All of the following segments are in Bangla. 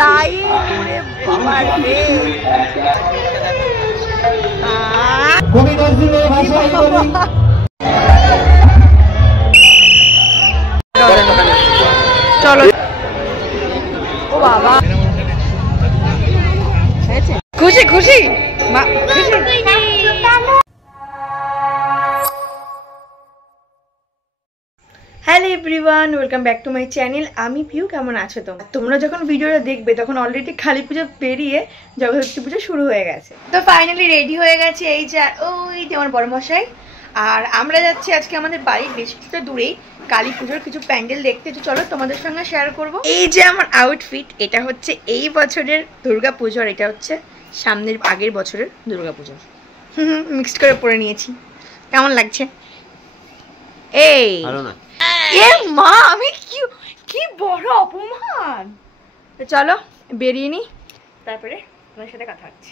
লাইন ওরে বাবা রে কবি নজরুলের ভাষায় বলি চলো ও বাবা খুশি খুশি মা খুশি hello everyone welcome back to my channel আমি পিউ কেমন আছো তোমরা যখন ভিডিওটা দেখবে তখন অলরেডি কালী পুজো পেরিয়ে জগদ্ধাত্রী পুজো শুরু হয়ে গেছে তো ফাইনালি রেডি হয়ে গেছে এই যে ওই যে আমার বড় মশাই আর আমরা যাচ্ছি আজকে আমাদের বাড়ির বেশ কিছুটা দূরেই কালী পুজোর কিছু প্যান্ডেল দেখতে তো চলো তোমাদের সঙ্গে শেয়ার করব এই যে আমার আউটফিট এটা হচ্ছে এই বছরের দুর্গা পুজো আর এটা হচ্ছে সামনের আগের বছরের দুর্গা পুজো মিক্সড করে পরে নিয়েছি কেমন লাগছে এই ভালো না এ মা আমি কি বড় অপমান চলো বেরিয়ে নি তারপরে তোমার সাথে কথা হচ্ছে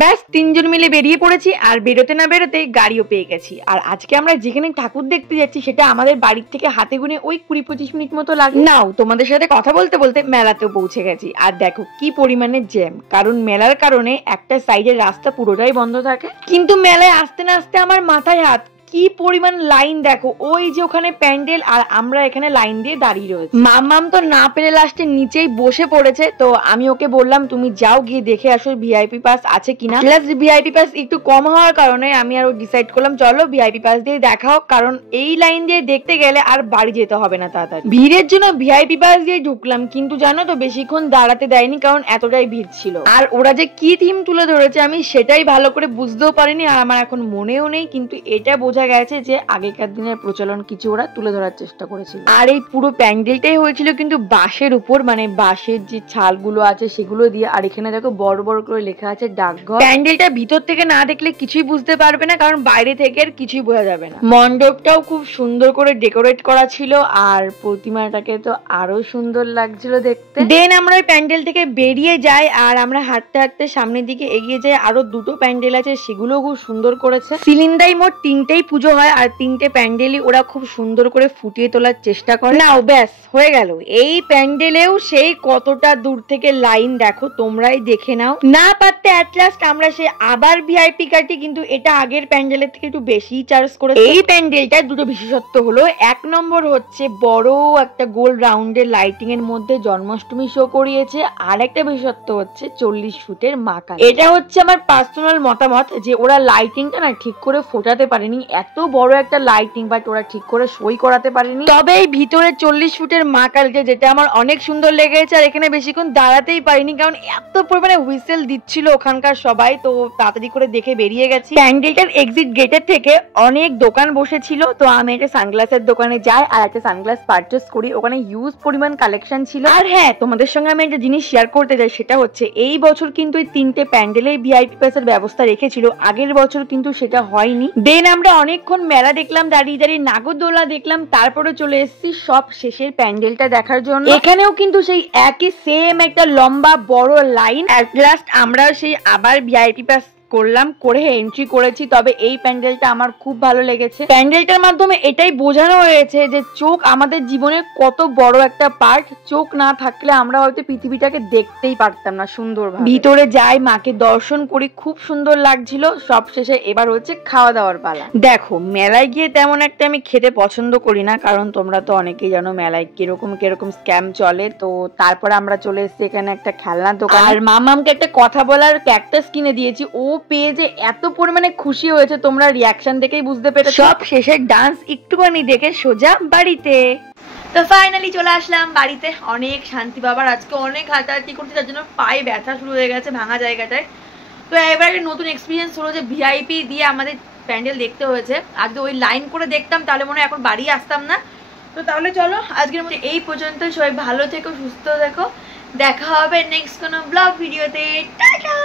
ব্যাস তিনজন মিলে বেরিয়ে পড়েছি আর বেরোতে না বেরোতে গাড়িও পেয়ে গেছি আর আজকে আমরা যেখানে ঠাকুর দেখতে যাচ্ছি সেটা আমাদের বাড়ির থেকে হাতে গুনে ওই 20-25 মিনিট মতো লাগে নাও তোমাদের সাথে কথা বলতে বলতে মেলাতেও পৌঁছে গেছি আর দেখো কি পরিমাণে জ্যাম কারণ মেলার কারণে একটা সাইডের রাস্তা পুরোটাই বন্ধ থাকে কিন্তু মেলায় আসতে না আসতে আমার মাথায় হাত কি পরিমাণ লাইন দেখো ওই যে ওখানে প্যান্ডেল আর আমরা এখানে লাইন দিয়ে দাঁড়িয়ে রয়েছি মাম্মাম তো না পেরে লাস্টে নিচেই বসে পড়েছে তো আমি ওকে বললাম তুমি যাও গিয়ে দেখে আসো ভিআইপি পাস আছে কিনা প্লাস ভিআইপি পাস একটু কম হওয়ার কারণে আমি আরো ডিসাইড করলাম চলো ভিআইপি পাস দিয়ে দেখাও কারণ এই লাইন দিয়ে দেখতে গেলে আর বাড়ি যেতে হবে না তাড়াতাড়ি ভিড়ের জন্য ভিআইপি পাস দিয়ে ঢুকলাম কিন্তু জানো তো বেশিক্ষণ দাঁড়াতে দেয়নি কারণ এতটাই ভিড় ছিল আর ওরা যে কি থিম তুলে ধরেছে আমি সেটাই ভালো করে বুঝতেও পারিনি আর আমার এখন মনেও নেই কিন্তু এটা বোঝা গেছে যে আগেকার দিনের প্রচলন কিছু ওরা তুলে ধরার চেষ্টা করেছিল আর এই পুরো প্যান্ডেলটাই হয়েছিল কিন্তু বাঁশের উপর মানে বাঁশের যে ছালগুলো আছে সেগুলো দিয়ে আর এখানে দেখো বড় বড় করে লেখা আছে ডাকঘর প্যান্ডেলটা ভিতর থেকে না দেখলে কিছুই বুঝতে পারবে না কারণ বাইরে থেকে আর কিছুই বোঝা যাবে না মণ্ডপটাও খুব সুন্দর করে ডেকোরেট করা ছিল আর প্রতিমাটাকে তো আরো সুন্দর লাগছিল দেখতে দেন আমরা ওই প্যান্ডেল থেকে বেরিয়ে যাই আর আমরা হাঁটতে হাঁটতে সামনের দিকে এগিয়ে যাই আরো দুটো প্যান্ডেল আছে সেগুলো খুব সুন্দর করেছে সিলিন্ডাই মোট 3টেই পুজো হয় আর 3টে প্যান্ডেলই ওরা খুব সুন্দর করে ফুটিয়ে তোলার চেষ্টা করে নাও ব্যাস হয়ে গেল এই প্যান্ডেলেও সেই কতটা দূর থেকে লাইন দেখো তোমরাই দেখে নাও না পারতে অ্যাট লাস্ট আমরা সে আবার ভিআইপি কাটি কিন্তু এটা আগের প্যান্ডেলের থেকে একটু বেশি চার্জ করে এই প্যান্ডেলটার দুটো বিশেষত্ব হলো এক নম্বর হচ্ছে বড় একটা গোল রাউন্ডের লাইটিং এর মধ্যে জন্মাষ্টমী শো করিয়েছে আর একটা বিশেষত্ব হচ্ছে 40 ফুটের মা কালী এটা হচ্ছে আমার পার্সোনাল মতামত যে ওরা লাইটিংটা না ঠিক করে ফোটাতে পারেনি এত বড় একটা লাইটিং বাট ওরা ঠিক করে সই করাতে পারেনি তবে এই ভিতরে 40 ফুটের মা কালীটা যেটা আমার অনেক সুন্দর লেগেছে আর এখানে বেশিক্ষণ দাঁড়াতেই পারিনি কারণ এত পরিমাণে হুইসেল দিচ্ছিল ওখানকার সবাই তো তাড়াতাড়ি করে দেখে বেরিয়ে গেছি প্যান্ডেলটার এক্সিট গেটের থেকে অনেক দোকান বসেছিল তো আমি একটা সানগ্লাসের দোকানে যাই আর একটা সানগ্লাস পারচেস করি ওখানে হিউজ পরিমাণ কালেকশন ছিল আর হ্যাঁ তোমাদের সঙ্গে আমি একটা জিনিস শেয়ার করতে চাই সেটা হচ্ছে এই বছর কিন্তু এই 3টে প্যান্ডেলেই ভিআইপি পাসের ব্যবস্থা রেখেছিল আগের বছর কিন্তু সেটা হয়নি দেন আমরা অনেকক্ষণ মেলা দেখলাম দাঁড়িয়ে দাঁড়িয়ে নাগরদোলা দেখলাম তারপরে চলে এসেছি সব শেষের প্যান্ডেলটা দেখার জন্য এখানেও কিন্তু সেই একই সেম একটা লম্বা বড় লাইন এট লাস্ট আমরা সেই আবার ভিআইপি পাস করলাম করে এন্ট্রি করেছি তবে এই প্যান্ডেলটা আমার খুব ভালো লেগেছে প্যান্ডেলটার মাধ্যমে এটাই বোঝানো হয়েছে যে চোখ আমাদের জীবনে কত বড় একটা পার্ট চোখ না থাকলে আমরা হয়তো পৃথিবীটাকে দেখতেই পারতাম না সুন্দরভাবে ভিতরে যাই মাকে দর্শন করি খুব সুন্দর লাগছিল সব শেষে এবার হচ্ছে খাওয়া দাওয়ার পালা দেখো মেলায় গিয়ে তেমন একটা আমি খেতে পছন্দ করি না কারণ তোমরা তো অনেকেই জানো মেলায় কিরকম স্ক্যাম চলে তো তারপরে আমরা চলে এসেছি এখানে একটা খেলনার দোকান আর মামামকে একটা কথা বলার ক্যাকটাস কিনে দিয়েছি ও পেয়ে যে এত পরিমাণে খুশি হয়েছে তোমরা রিয়াকশন দেখেই বুঝতে পেরেছো সব শেষে ডান্স একটুখানি দেখে সোজা বাড়িতে তো ফাইনালি চলে আসলাম বাড়িতে অনেক শান্তি বাবার আজকে অনেক হাঁটাহাঁটি করতে যার জন্য পায়ে ব্যথা শুরু হয়ে গেছে ভাঙা জায়গাটায় তো এবার একটা নতুন এক্সপিরিয়েন্স হলো যে ভিআইপি দিয়ে আমাদের প্যান্ডেল দেখতে হয়েছে আজকে ওই লাইন করে দেখতাম তাহলে মনে হয় এখন বাড়ি আসতাম না তো তাহলে চলো আজকের মধ্যে এই পর্যন্ত সবাই ভালো থেকো সুস্থ থেকো দেখা হবে নেক্সট কোনো ব্লগ ভিডিওতে টাটা।